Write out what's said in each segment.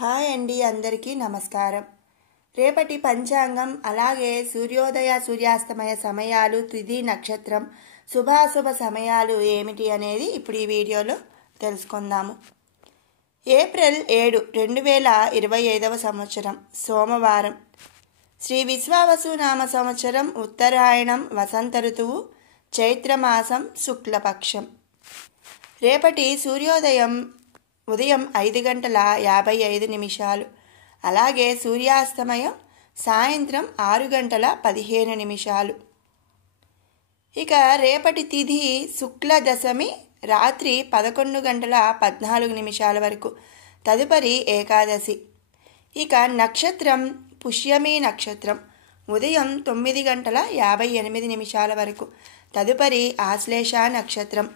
Hi అండి, అందరికీ నమస్కారం. రేపటి పంచాంగం అలాగే సూర్యోదయ సూర్యాస్తమయ సమయాలు, తిథి నక్షత్రం, శుభాశుభ సమయాలు ఏమిటి అనేది ఇప్పుడు ఈ వీడియోలో తెలుసుకుందాము. ఏప్రిల్ 7, 2025 సంవత్సరం సోమవారం. శ్రీ విశ్వావసు నామ సంవత్సరం, ఉత్తరాయణం, వసంత ఋతువు, చైత్రమాసం, శుక్లపక్షం. రేపటి సూర్యోదయం ఉదయం 5:55, అలాగే సూర్యాస్తమయం సాయంత్రం 6:15. ఇక రేపటి తిథి శుక్ల దశమి రాత్రి 11:14 వరకు, తదుపరి ఏకాదశి. ఇక నక్షత్రం పుష్యమి నక్షత్రం ఉదయం 9:58 వరకు, తదుపరి ఆశ్లేష నక్షత్రం.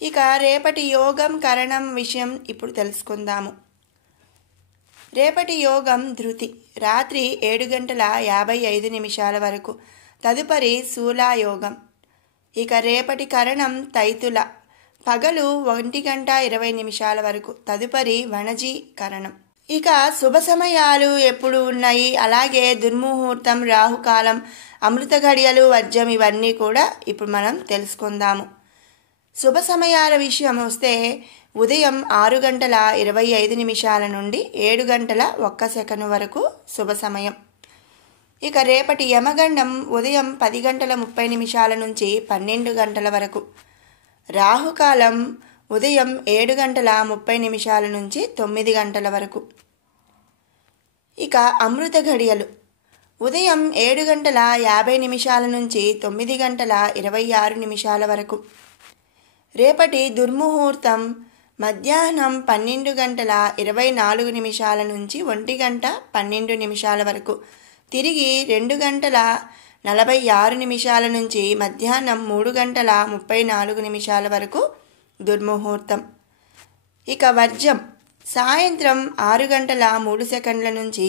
ఇక రేపటి యోగం కరణం విషయం ఇప్పుడు తెలుసుకుందాము. రేపటి యోగం ధృతి రాత్రి 7:55 వరకు, తదుపరి శూలాయోగం. ఇక రేపటి కరణం తైతుల పగలు 1:20 వరకు, తదుపరి వణజీ కరణం. ఇక శుభ సమయాలు ఎప్పుడు ఉన్నాయి, అలాగే దుర్ముహూర్తం, రాహుకాలం, అమృత ఘడియలు, వర్జం ఇవన్నీ కూడా ఇప్పుడు మనం తెలుసుకుందాము. శుభ సమయాల విషయం వస్తే ఉదయం 6:25 నుండి 7:01 వరకు శుభ సమయం. ఇక రేపటి యమగండం ఉదయం 10:30 నుంచి 12 వరకు. రాహుకాలం ఉదయం 7:30 నుంచి 9 వరకు. ఇక అమృత ఘడియలు ఉదయం 7:50 నుంచి 9:26 వరకు. రేపటి దుర్ముహూర్తం మధ్యాహ్నం 12:24 నుంచి 1:12 వరకు, తిరిగి 2:46 నుంచి మధ్యాహ్నం 3:34 వరకు దుర్ముహూర్తం. ఇక వర్జం సాయంత్రం 6:03 నుంచి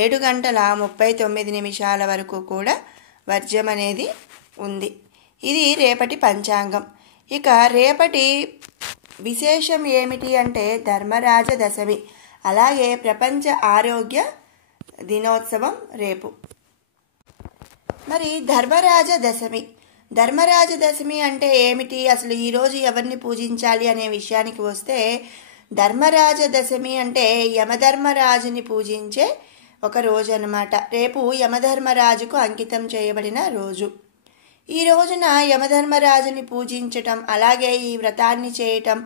7:39 వరకు కూడా వర్జం అనేది ఉంది. ఇది రేపటి పంచాంగం. ఇక రేపటి విశేషం ఏమిటి అంటే ధర్మరాజ దశమి, అలాగే ప్రపంచ ఆరోగ్య దినోత్సవం రేపు. మరి ధర్మరాజ దశమి అంటే ఏమిటి, అసలు ఈరోజు ఎవరిని పూజించాలి అనే విషయానికి వస్తే, ధర్మరాజ దశమి అంటే యమధర్మరాజుని పూజించే ఒక రోజు అన్నమాట. రేపు యమధర్మరాజుకు అంకితం చేయబడిన రోజు. ఈ రోజున యమధర్మరాజుని పూజించటం, అలాగే ఈ వ్రతాన్ని చేయటం,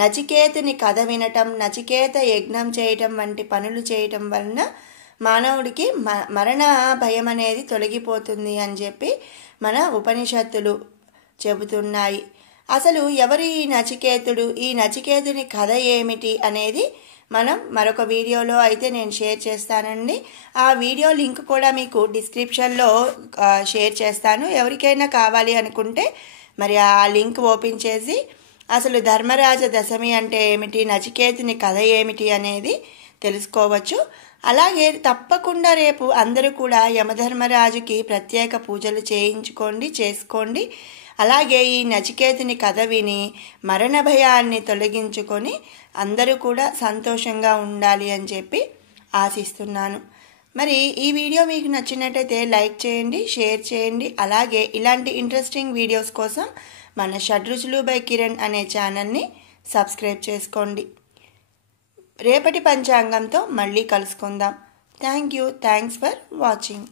నచికేతుని కథ వినటం, నచికేత యజ్ఞం చేయటం వంటి పనులు చేయటం వలన మానవుడికి మరణ భయం అనేది తొలగిపోతుంది అని చెప్పి మన ఉపనిషత్తులు చెబుతున్నాయి. అసలు ఎవరు ఈ నచికేతుడు, ఈ నచికేతుని కథ ఏమిటి అనేది మనం మరొక వీడియోలో అయితే నేను షేర్ చేస్తానండి. ఆ వీడియో లింక్ కూడా మీకు డిస్క్రిప్షన్లో షేర్ చేస్తాను. ఎవరికైనా కావాలి అనుకుంటే మరి ఆ లింక్ ఓపెన్ చేసి అసలు ధర్మరాజ దశమి అంటే ఏమిటి, నచికేతుని కథ ఏమిటి అనేది తెలుసుకోవచ్చు. అలాగే తప్పకుండా రేపు అందరూ కూడా యమధర్మరాజుకి ప్రత్యేక పూజలు చేసుకోండి. అలాగే ఈ నచికేతుని కథ విని మరణ భయాన్ని తొలగించుకొని అందరూ కూడా సంతోషంగా ఉండాలి అని చెప్పి ఆశిస్తున్నాను. మరి ఈ వీడియో మీకు నచ్చినట్టయితే లైక్ చేయండి, షేర్ చేయండి. అలాగే ఇలాంటి ఇంట్రెస్టింగ్ వీడియోస్ కోసం మన షడ్రుచులు బై కిరణ్ అనే ఛానల్ని సబ్స్క్రైబ్ చేసుకోండి. రేపటి పంచాంగంతో మళ్ళీ కలుసుకుందాం. Thanks for watching.